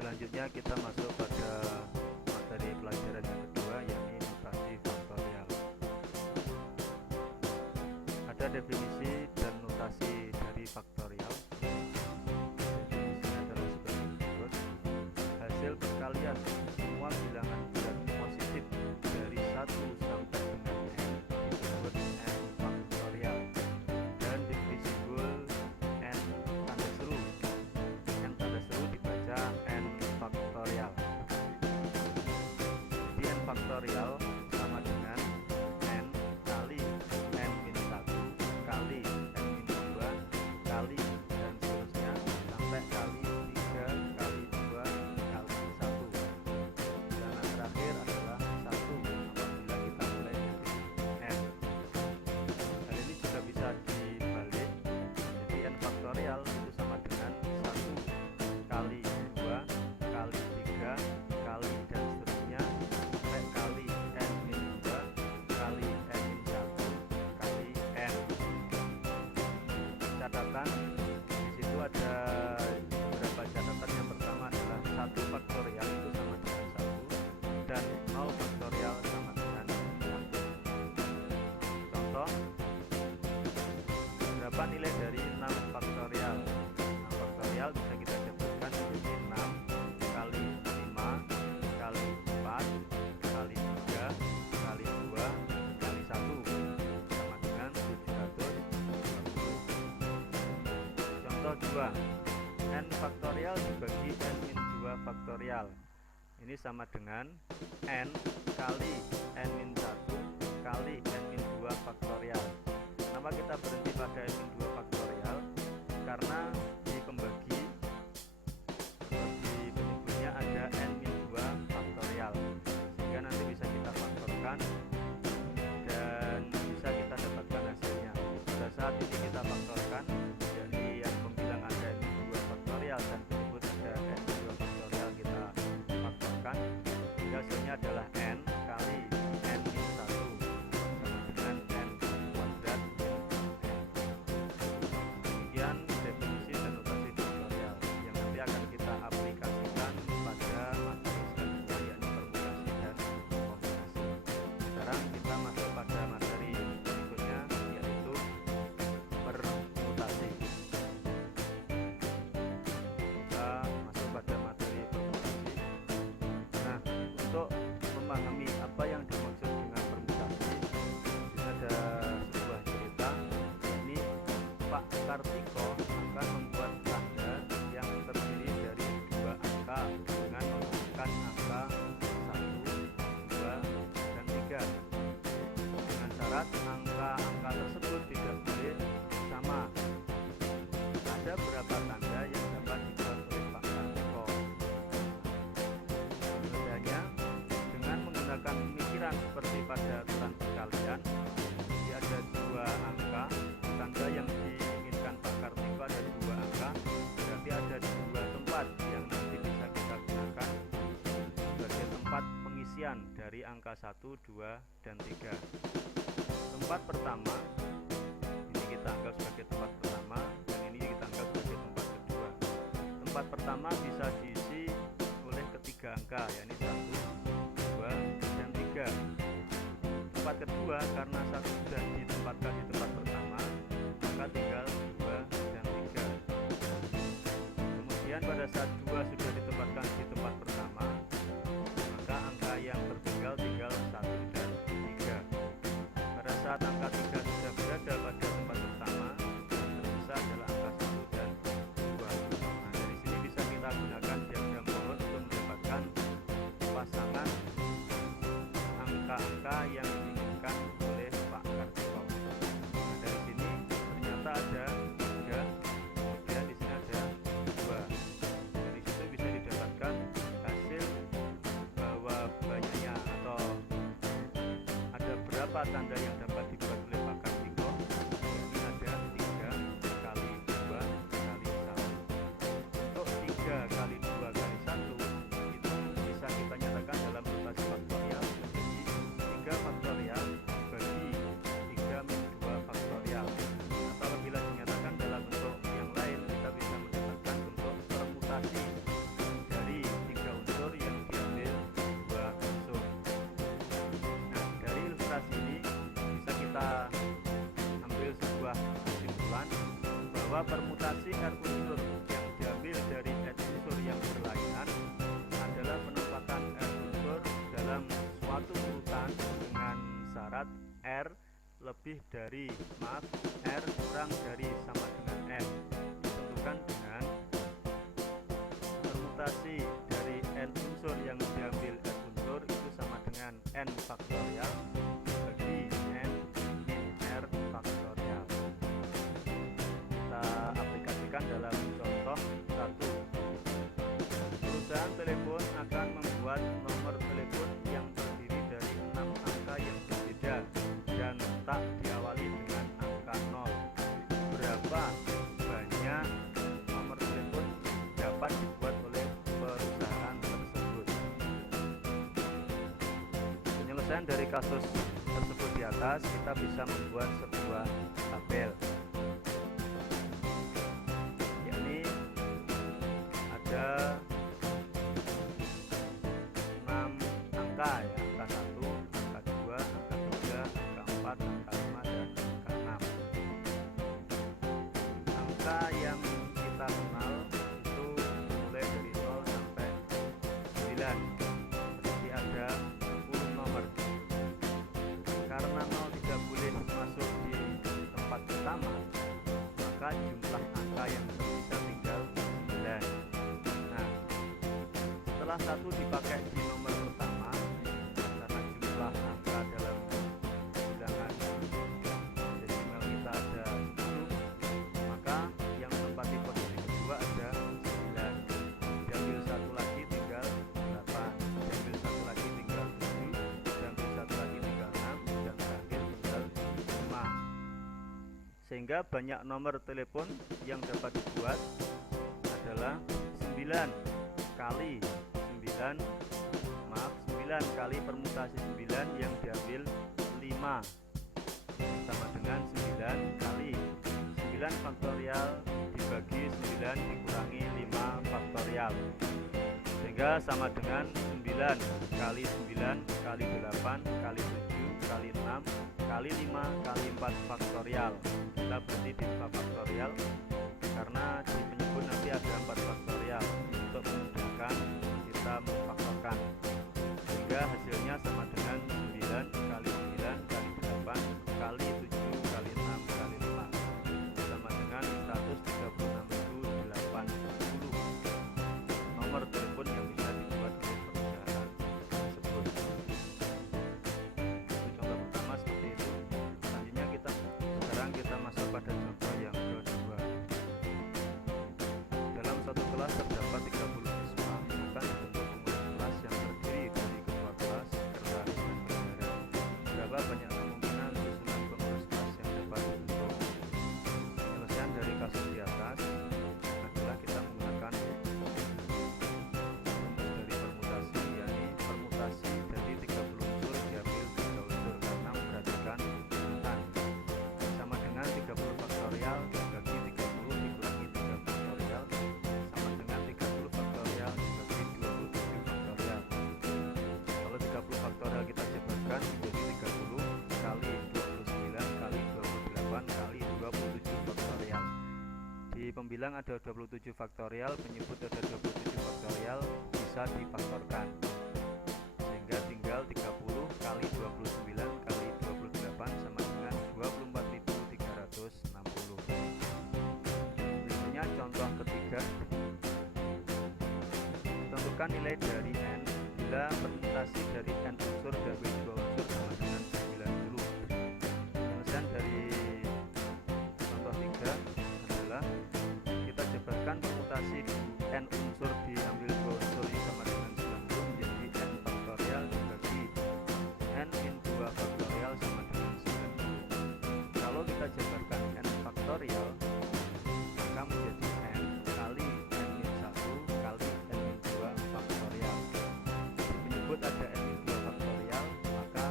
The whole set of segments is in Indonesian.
Selanjutnya kita masuk pada materi pelajaran yang kedua, yakni notasi faktorial. Ada definisi dan notasi dari faktorial. Definisinya adalah sebagai berikut: hasil perkalian semua bilangan bulat positif dari 1 sampai dengan n disebut n faktorial, dan divisible n tanda seru. N tanda seru dibaca n faktorial. Jadi n faktorial sama dengan n kali n min 1 kali n min 2 kali dan seterusnya sampai kali 3 kali 2 kali 1. Bilangan terakhir adalah 1 apabila kita mulai dari n. Hal ini juga bisa dibalik. Jadi n faktorial itu sama dengan 1 kali 2 kali 3 kali dan seterusnya sampai kali n min 2 kali n min 1 kali n. Catatan di situ ada beberapa catatan. Yang pertama adalah 1 faktorial itu sama dengan 1 dan 0 faktorial sama dengan 1. Contoh, berapa nilai dari 6 faktorial? 6 faktorial bisa kita jadikan menjadi 6 kali 5 kali 4 kali 3 kali 2 kali 1 sama dengan 720. Contoh 2, n faktorial dibagi n min 2 faktorial. Ini sama dengan n kali n min 1 kali n min 2 faktorial. Kenapa kita berhenti pada n min 2 faktorial? Karena di pembagi atau di penyebutnya ada n min 2 faktorial, sehingga nanti bisa kita faktorkan dan bisa kita dapatkan hasilnya. Pada saat ini kita faktorkan, yakni yang pembilang ada n min 2 faktorial dan penyebut ada n min 2 faktorial, kita faktorkan sehingga hasilnya adalah n kali n min 1 sama dengan n kuadrat min n. Demikian definisi dan notasi faktorial yang nanti akan kita aplikasikan pada materi selanjutnya, yakni permutasi dan kombinasi. Sekarang kita masuk pada materi berikutnya, yaitu permutasi. Kita masuk pada materi permutasi. Nah, untuk memahami apa yang dimaksud dengan permutasi, ini ada sebuah cerita. Ini Pak Kartiko akan membuat tanda yang terdiri dari 2 angka dengan menggunakan angka 1, 2, dan 3 dengan syarat angka-angka tersebut tidak boleh sama. Ada berapa tanda yang dapat dibuat oleh Pak Kartiko? Bedanya dengan menggunakan pemikiran seperti pada aturan perkalian. Jadi ada 2 angka, tanda yang diinginkan Pak Kartiko ada 2 angka, berarti ada 2 tempat yang nanti bisa kita gunakan sebagai tempat pengisian dari angka 1, 2, dan 3. Tempat pertama ini kita anggap sebagai tempat pertama, dan ini kita anggap sebagai tempat kedua. Tempat pertama bisa diisi oleh ketiga angka, yakni 1, 2, dan 3. Tempat kedua, karena 1 sudah ditempatkan di tempat pertama, maka tinggal 2 dan 3. Kemudian pada saat 2 sudah ditempatkan di tempat pertama, maka angka yang tertinggal tinggal 1 dan 3. Pada saat angka 3 sudah berada pada tempat pertama, yang tersisa adalah angka 1 dan 2. Nah, dari sini bisa kita gunakan diagram polos untuk mendapatkan pasangan angka-angka yang diinginkan oleh Pak Kartiko. Nah, dari sini ternyata ada 3, kemudian di sini ada 2. Dari situ bisa didapatkan hasil bahwa banyaknya atau ada berapa tanda yang dapat dibuat oleh Pak Kartiko. Ini ada 3 kali 2 kali 1. Untuk 3 kali 2 kali 1 itu bisa kita nyatakan dalam notasi faktorial menjadi 3 faktorial bagi 3 min 2 faktorial. Atau apabila dinyatakan dalam bentuk yang lain, kita bisa mendapatkan bentuk permutasi dari lebih dari, maaf, R kurang dari sama dengan N ditentukan dengan permutasi dari N unsur yang diambil R unsur itu sama dengan N faktorial bagi N min R faktorial. Kita aplikasikan dalam contoh 1. Perusahaan telepon akan membuat nomor telepon yang terdiri dari 6 angka yang berbeda dan tak diawali dengan angka 0. Berapa banyak nomor telepon dapat dibuat oleh perusahaan tersebut? Penyelesaian dari kasus tersebut di atas, kita bisa membuat sebuah tabel, yakni ada 6 angka ya, angka 1, angka 2, angka 3, angka 4, angka 5, dan angka 6. Angka yang kita kenal itu mulai dari 0 sampai 9, berarti ada 10 nomor. Karena 0 tidak boleh masuk di tempat pertama, maka jumlah angka yang tersisa tinggal 9. Nah, setelah 1 dipakai di nomor pertama, karena jumlah angka dalam bilangan desimal kita ada 10, maka yang menempati posisi kedua ada 9. Diambil 1 lagi tinggal 8, diambil 1 lagi tinggal 7, diambil 1 lagi tinggal 6, dan terakhir tinggal 5. Sehingga banyak nomor telepon yang dapat dibuat adalah 9 kali 9 kali permutasi 9 yang diambil 5 sama dengan 9 kali 9 faktorial dibagi 9 dikurangi 5 faktorial, sehingga sama dengan 9 kali 9 kali 8 kali 7 kali 6 kali 5 kali 4 faktorial. Kita berhenti di 5 faktorial karena di penyebut nanti ada 4 faktorial untuk memudahkan kita memfaktorkan, sehingga hasilnya sama dengan 9 kali 9 kali 8 kali 7 kali 6 kali 5 sama dengan 136.810 nomor telepon yang bisa dibuat oleh perusahaan tersebut. Itu contoh pertama seperti itu. Selanjutnya sekarang kita masuk pada contoh yang kedua. Dalam satu kelas terdapat 30 siswa, akan dibentuk pengurus kelas yang terdiri dari ketua kelas, sekretaris, dan bendahara. Berapa banyak kemungkinan susunan pengurus kelas yang dapat dibentuk? Penyelesaian dari kasus di atas adalah kita menggunakan rumus dari permutasi, yakni permutasi dari 30 unsur diambil 3 unsur karena memperhatikan urutan, sama dengan 30 faktorial dibagi 30 dikurangi 3 faktorial sama dengan 30 faktorial dibagi 27 faktorial. Kalau 30 faktorial kita jabarkan menjadi 30 kali 29 kali 28 kali 27 faktorial. Di pembilang ada 27 faktorial, penyebut ada 27 faktorial, bisa difaktorkan, sehingga tinggal 30 kali 29 kali 28 sama dengan 24.360. Berikutnya contoh ketiga. Tentukan nilai dari N bila permutasi dari N unsur diambil 2 unsur sama dengan 90. Penyelesaian dari contoh 3 adalah kita jabarkan permutasi N unsur diambil 2 unsur ini sama dengan 90 menjadi N faktorial dibagi N min 2 faktorial sama dengan 90. Kalau kita jabarkan N faktorial, maka menjadi N kali N min 1 kali N min 2 faktorial. Di penyebut ada N min 2 faktorial, maka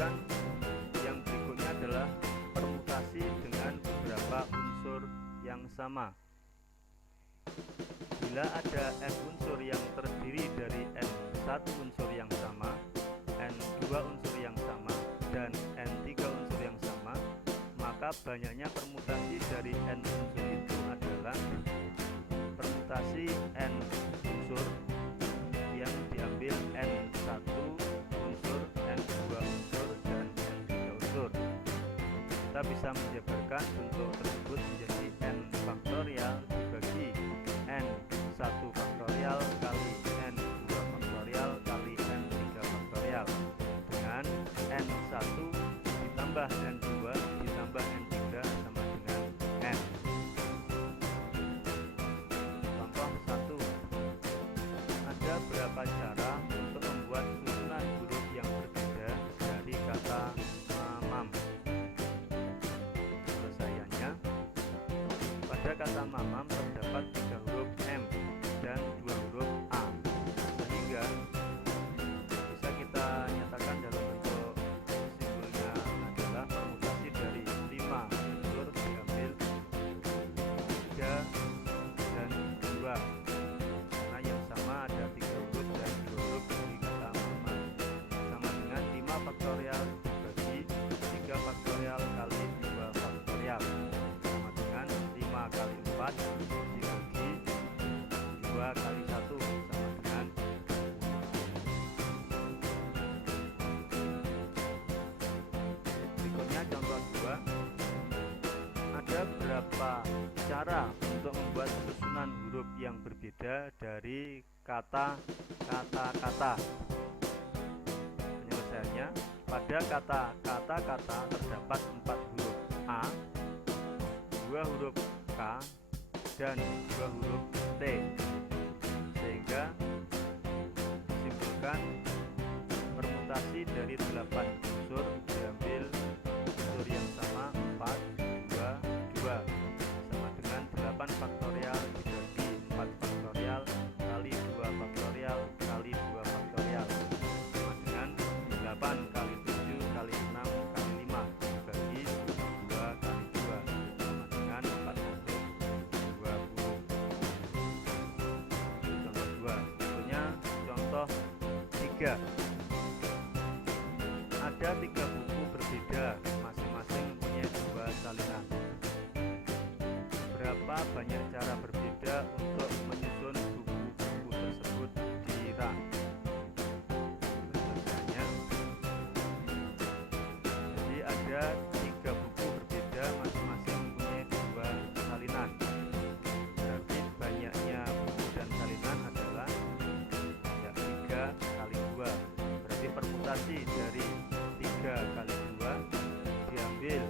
lanjutkan, yang berikutnya adalah permutasi dengan beberapa unsur yang sama. Bila ada n unsur yang terdiri dari n1 unsur yang sama, n2 unsur yang sama, dan n3 unsur yang sama, maka banyaknya permutasi dari n unsur itu adalah permutasi n unsur yang diambil n1 unsur, n2 unsur, dan n3 unsur. Kita bisa menjabarkan bentuk tersebut menjadi n faktorial dibagi n1 faktorial kali n2 faktorial kali n3 faktorial dengan n1 ditambah n2 ditambah n3 sama dengan n. Contoh 1. Ada berapa cara untuk membuat susunan huruf yang berbeda dari kata mamam? Penyelesaiannya, pada kata mamam terdapat 3 huruf M dan 2 huruf A, sehingga bisa kita nyatakan dalam bentuk simbolnya adalah permutasi dari 5 unsur diambil 3 dan 2, karena yang sama ada 3 huruf dan 2 huruf di kata mamam, sama dengan 5 faktorial dibagi 3 faktorial kali 2 faktorial, sama dengan 5 kali 4 dibagi 2 kali 1 sama dengan 10. Berikutnya contoh 2. Ada berapa cara untuk membuat susunan huruf yang berbeda dari kata-kata? Penyelesaiannya, pada kata-kata terdapat 4 huruf A, 2 huruf K, dan 2 huruf T, sehingga disimpulkan permutasi dari 8 unsur diambil unsur yang sama 4, 2, 2, sama dengan 8 faktorial dibagi 4 faktorial kali 2 faktorial kali 2 faktorial, sama dengan 8 kali 7 kali 6 kali 5 dibagi 2 kali 2, sama dengan 420. Contoh 2. Berikutnya contoh 3. Ada 3 buku berbeda, masing-masing punya 2 salinan. Berapa banyak cara berbeda untuk menyusun buku-buku tersebut di rak? Penyelesaiannya, jadi ada 3 buku berbeda, masing-masing punya 2 salinan. Berarti banyaknya buku dan salinan adalah ya 3 kali 2. Berarti permutasi dari 3 kali 2 diambil,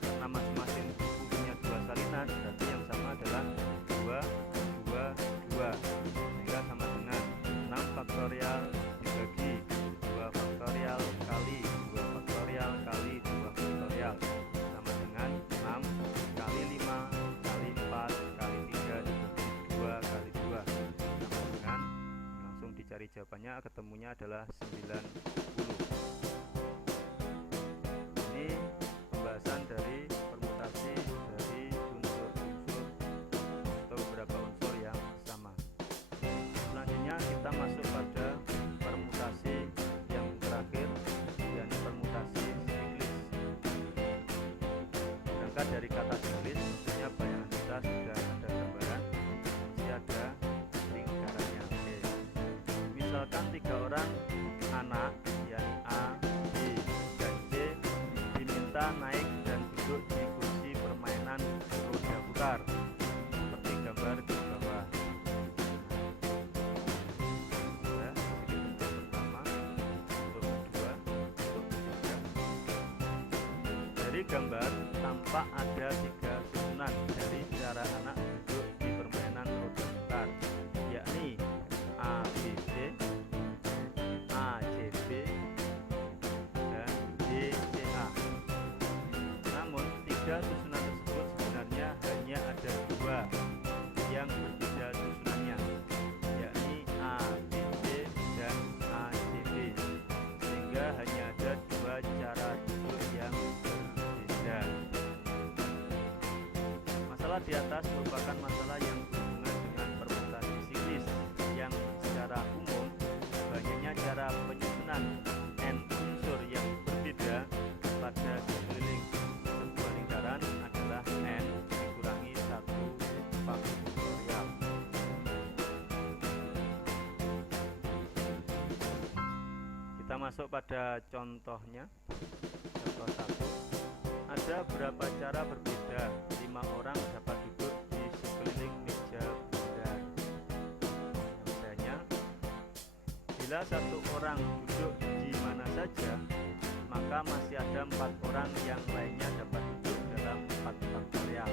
karena masing-masing buku punya 2 salinan, berarti yang sama adalah 2, 2, 2, sehingga sama dengan 6 faktorial dibagi 2 faktorial kali 2 faktorial kali 2 faktorial, sama dengan 6 kali 5 kali 4 kali 3 dibagi 2 kali 2, sama dengan, langsung dicari jawabannya, ketemunya adalah 90. Ini pembahasan dari permutasi dari unsur-unsur atau beberapa unsur yang sama. Selanjutnya kita masuk pada permutasi yang terakhir, yakni permutasi siklis. Berangkat dari kata siklis, tentunya bayangan kita sudah ada gambaran, masih ada lingkarannya. Oke. Misalkan 3 orang anak, yakni A, B, dan C, diminta naik dan duduk di kursi permainan roda putar seperti gambar di bawah. Nah, ini bentuk pertama, bentuk kedua, bentuk ketiga. Dari gambar tampak ada 3 susunan dari cara anak duduk di permainan roda putar, yakni A, B, C, A, C, B, dan D, C, A. Namun 3 susunan tersebut sebenarnya hanya ada 2 yang berbeda susunannya, yakni A, B, C, dan A, C, B, sehingga hanya ada 2 Masalah di atas merupakan masalah yang berhubungan dengan permutasi siklis yang secara umum banyaknya cara penyusunan n unsur yang berbeda pada sekeliling sebuah lingkaran adalah n dikurangi 1 faktorial. Kita masuk pada contohnya. Contoh 1. Ada berapa cara berbeda 5 orang dapat duduk di sekeliling meja bunda. Misalnya, bila 1 orang duduk di mana saja, maka masih ada 4 orang yang lainnya dapat duduk dalam 4 faktorial,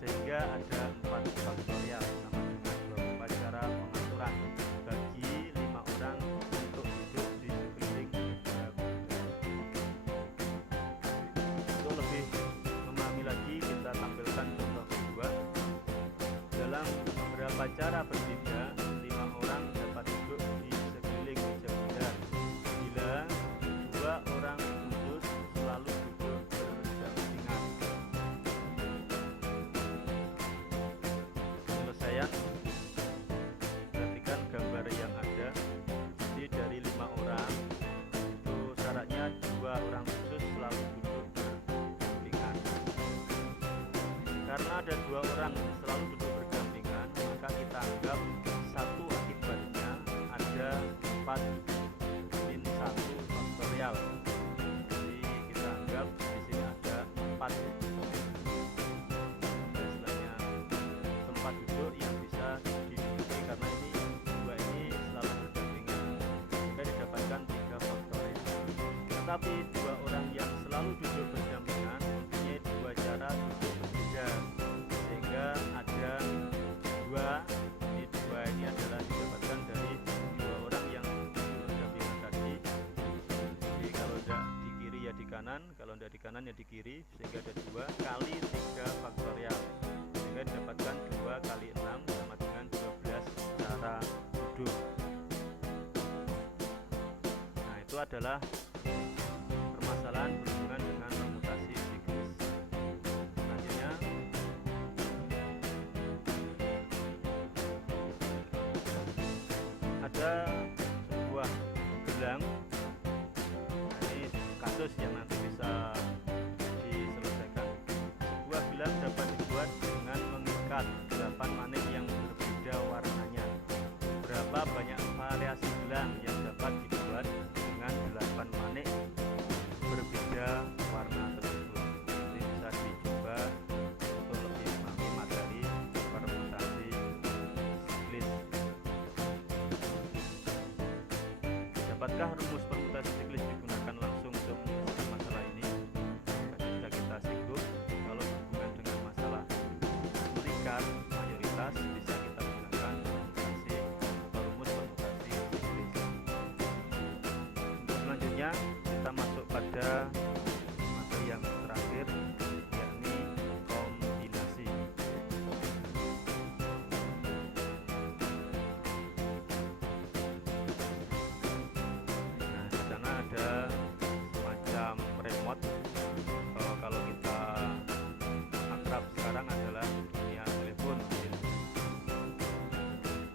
sehingga ada 4 faktorial sama dengan beberapa cara pengaturan bagi 5 orang untuk duduk di sekeliling meja bunda. Untuk lebih memahami lagi, kita tampilkan contoh kedua. Dalam beberapa cara berbeda, 5 orang dapat duduk di sekeliling meja bunda bila 2 orang khusus selalu duduk berdampingan. Penyelesaian, perhatikan gambar yang ada. Jadi dari 5 orang itu syaratnya 2 orang khusus selalu duduk berdampingan. Karena ada 2 orang selalu duduk berdampingan, maka kita anggap satu akibatnya ada 4 min 1 faktorial. Jadi kita anggap di sini ada 4 istilahnya tempat duduk yang bisa diduduki, karena ini 2 ini selalu berdampingan, sehingga didapatkan 3 faktorial. Tetapi 2 orang yang selalu duduk berdampingan mempunyai 2 cara duduk berbeda, sehingga ada 2. Ini 2 ini adalah didapatkan dari 2 orang yang duduk berdampingan tadi. Jadi kalau tidak di kiri ya di kanan, kalau tidak di kanan ya di kiri, sehingga ada 2 kali 3 faktorial, sehingga didapatkan 2 kali 6 sama dengan 12 cara duduk. Nah, itu adalah permasalahan berhubungan dengan permutasi siklis. Selanjutnya, ada sebuah gelang. Nah, ini kasus yang nanti bisa diselesaikan. Sebuah gelang dapat dibuat dengan mengikat 8 manik yang berbeda warnanya. Berapa banyak variasi gelang yang dapat dibuat dengan 8 manik berbeda warna tersebut? Ini bisa dicoba untuk lebih memahami materi permutasi siklis. Dapatkah rumus permutasi siklis digunakan langsung untuk menyelesaikan masalah ini? Tadi sudah kita singgung, kalau berhubungan dengan masalah melikat mayoritas bisa kita gunakan permutasi atau rumus permutasi siklis. Untuk selanjutnya kita masuk pada materi yang terakhir, yakni kombinasi. Nah, di sana ada semacam remote. Kalau kita akrab sekarang adalah dunia telepon.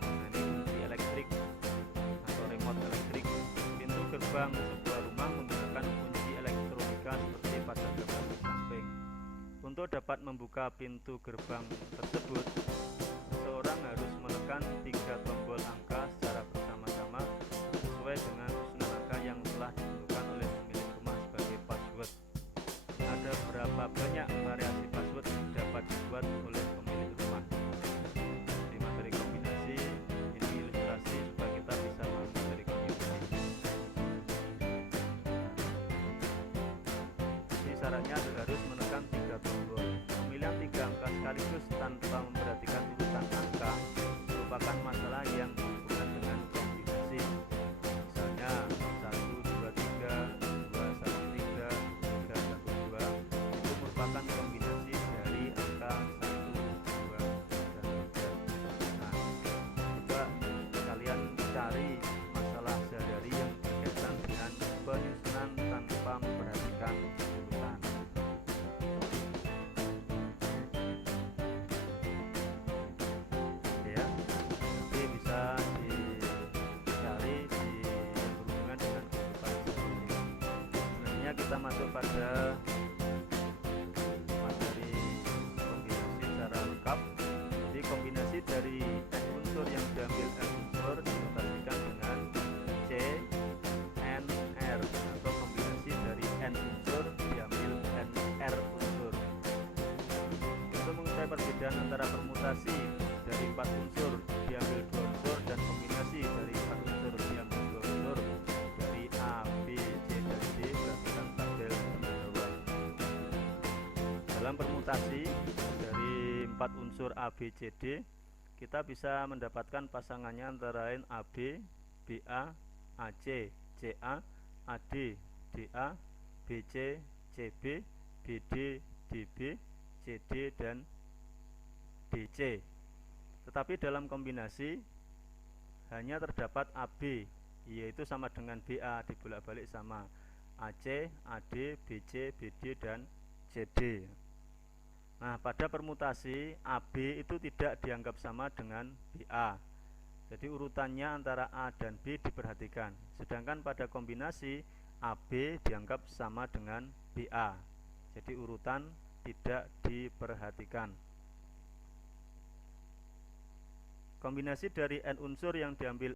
Nah, ini kunci elektrik atau remote elektrik. Pintu gerbang sebuah rumah menggunakan kunci elektronika seperti pada gambar di samping. Untuk dapat membuka pintu gerbang tersebut, seseorang harus menekan 3 tombol angka secara bersama-sama sesuai dengan susunan angka yang telah ditentukan oleh pemilik rumah sebagai password. Ada berapa banyak variasi password yang dapat dibuat oleh pemilik rumah? Di materi kombinasi ini ilustrasi supaya kita bisa memahami materi kombinasi. Ini syaratnya harus menekan 3 tombol. Pemilihan 3 angka sekaligus tanpa memperhatikan urutan angka merupakan masalah yang berhubungan dengan kombinasi. Misalnya 1, 2, 3, 2, 1, 3, 3, 1, 2 itu merupakan kombinasi dari angka 1, 2, dan 3. Nah, coba kalian cari masalah sehari-hari yang berkaitan dengan penyusunan tanpa memperhatikan urutan. kita masuk pada materi kombinasi secara lengkap. Jadi kombinasi dari n unsur yang diambil n unsur dinotasikan dengan C, N, R, atau kombinasi dari n unsur diambil n R unsur. Untuk mengetahui perbedaan antara permutasi dari 4 unsur diambil 2 unsur dan kombinasi dari 4 unsur diambil 2 unsur dari A, B, C, dan D berdasarkan tabel di bawah. Dalam permutasi dari 4 unsur A, B, C, D, kita bisa mendapatkan pasangannya antara lain AB, BA, AC, CA, AD, DA, BC, CB, BD, DB, CD, dan DC. Tetapi dalam kombinasi hanya terdapat AB, yaitu sama dengan BA dibolak-balik sama AC, AD, BC, BD, dan CD. Nah, pada permutasi AB itu tidak dianggap sama dengan BA. Jadi urutannya antara A dan B diperhatikan. Sedangkan pada kombinasi AB dianggap sama dengan BA. Jadi urutan tidak diperhatikan. Kombinasi dari n unsur yang diambil